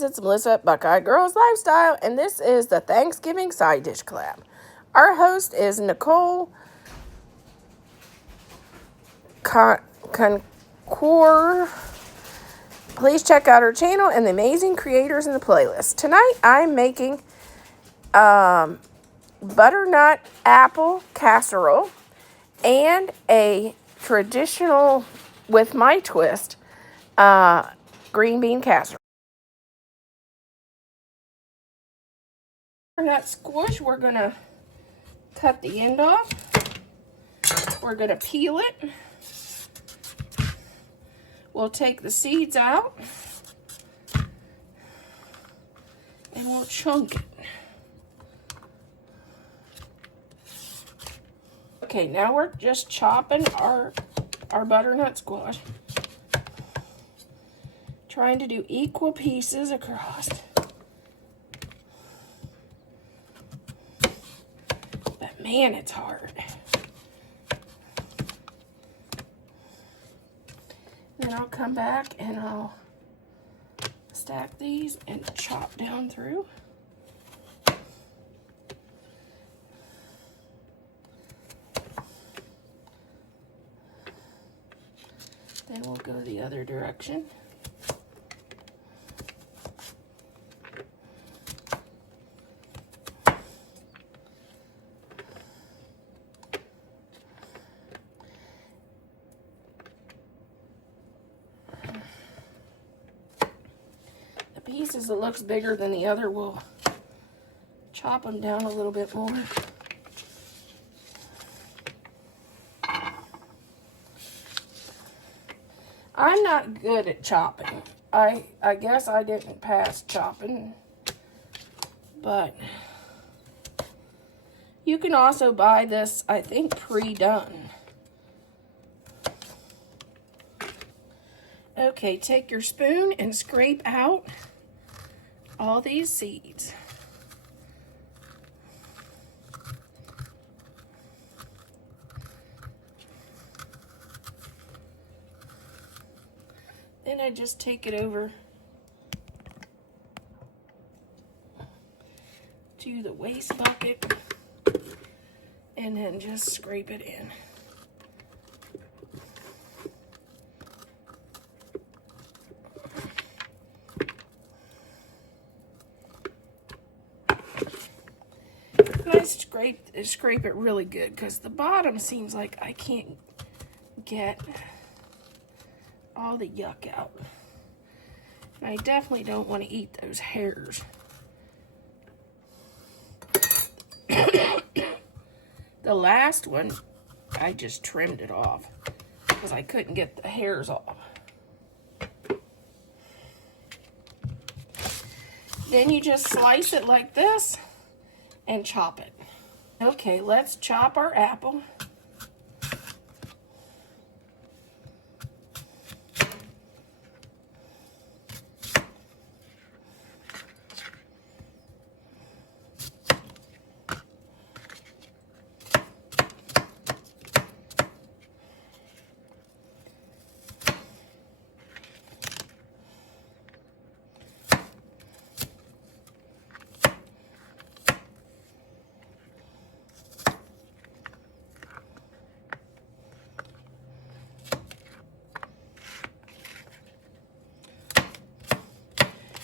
It's Melissa at Buckeye Girls Lifestyle, and this is the Thanksgiving side dish collab. Our host is Nicole Concour. Please check out her channel and the amazing creators in the playlist. Tonight, I'm making butternut apple casserole and a traditional, with my twist, green bean casserole. Butternut squish, we're going to cut the end off. We're going to peel it. We'll take the seeds out. And we'll chunk it. Okay, now we're just chopping our butternut squash. Trying to do equal pieces across. But man, it's hard. Then I'll come back and I'll stack these and chop down through. Then we'll go the other direction. Pieces that looks bigger than the other, we'll chop them down a little bit more. I'm not good at chopping. I guess I didn't pass chopping, but you can also buy this, I think, pre-done. Okay, take your spoon and scrape out all these seeds. Then I just take it over to the waste bucket and then just scrape it in. I scrape it really good because the bottom seems like I can't get all the yuck out. And I definitely don't want to eat those hairs. The last one, I just trimmed it off because I couldn't get the hairs off. Then you just slice it like this and chop it. Okay, let's chop our apple.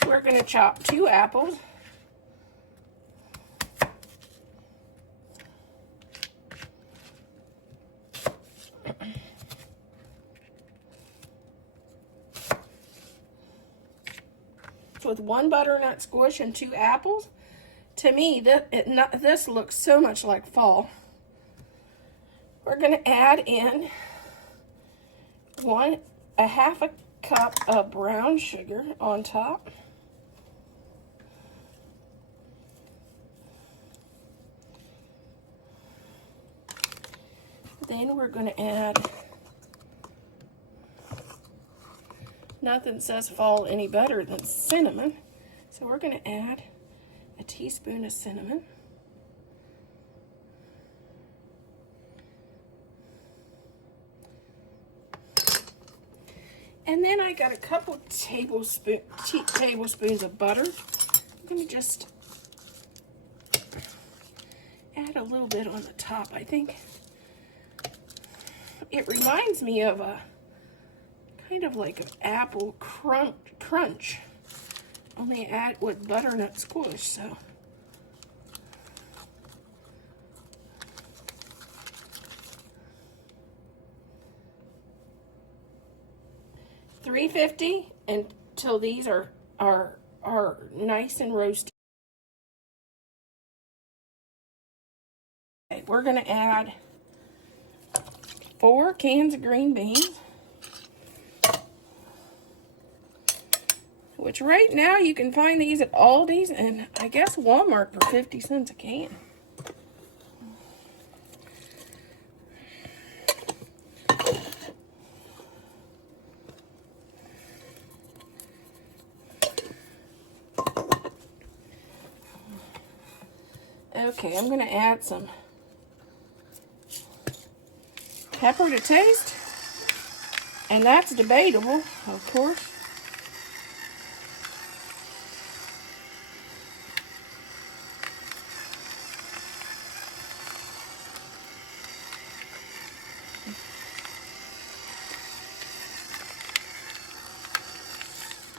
We're going to chop 2 apples. With 1 butternut squish and 2 apples. To me, this looks so much like fall. We're going to add in a half a cup of brown sugar on top. Then we're going to add, nothing says fall any better than cinnamon, so we're going to add a teaspoon of cinnamon. And then I got a couple tablespoons of butter. I'm going to just add a little bit on the top. I think it reminds me of a kind of like an apple crunch, only add with butternut squish. So 350 until these are nice and roasted. Okay, we're going to add 4 cans of green beans, which right now you can find these at Aldi's and I guess Walmart for 50 cents a can. Okay, I'm going to add some pepper to taste, and that's debatable, of course.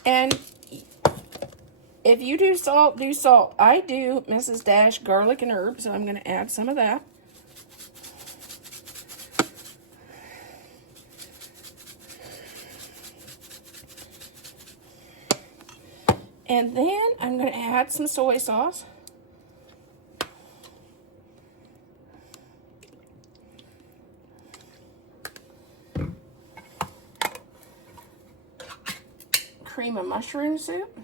And if you do salt, do salt. I do Mrs. Dash garlic and herbs, so I'm going to add some of that. And then I'm going to add some soy sauce. Cream of mushroom soup.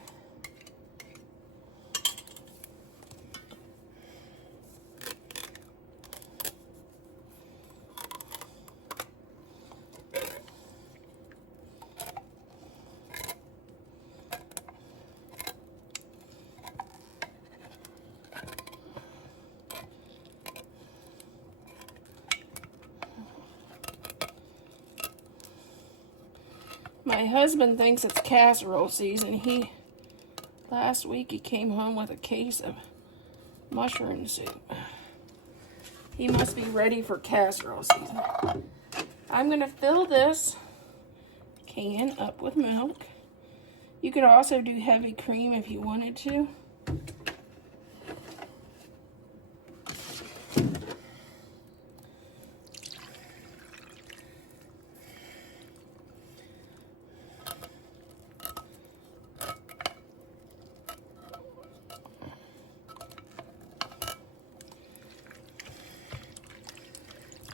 My husband thinks it's casserole season. Last week he came home with a case of mushroom soup. He must be ready for casserole season. I'm going to fill this can up with milk. You could also do heavy cream if you wanted to.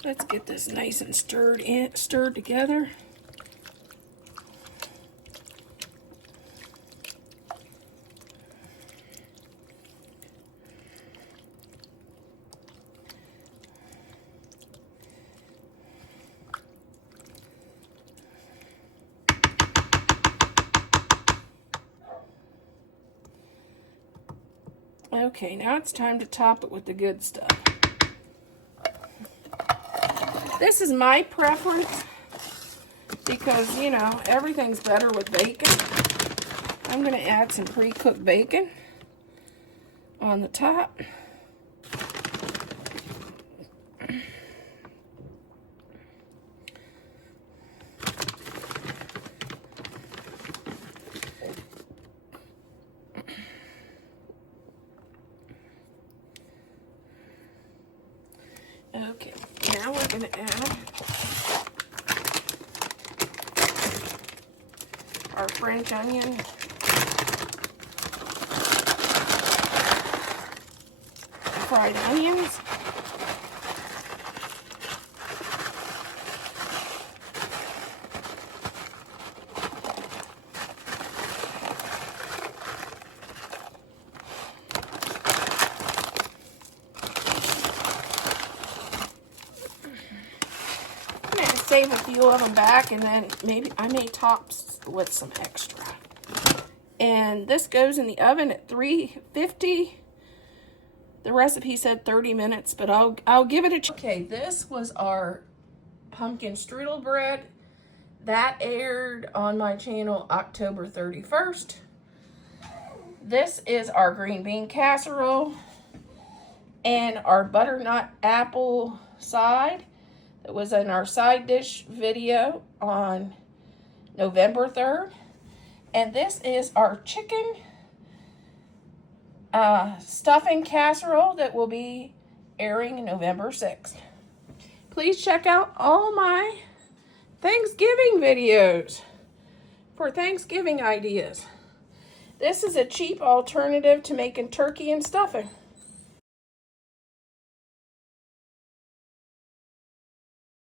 Let's get this nice and stirred together. Okay, now it's time to top it with the good stuff. This is my preference because, you know, everything's better with bacon. I'm going to add some pre-cooked bacon on the top. Okay, now we're going to add our French onion, fried onions, save a few of them back, and then maybe I may top with some extra. And this goes in the oven at 350. The recipe said 30 minutes, but I'll give it a try. Okay, this was our pumpkin strudel bread. That aired on my channel October 31st. This is our green bean casserole and our butternut apple side. It was in our side dish video on November 3rd. And this is our chicken stuffing casserole that will be airing November 6th. Please check out all my Thanksgiving videos for Thanksgiving ideas. This is a cheap alternative to making turkey and stuffing.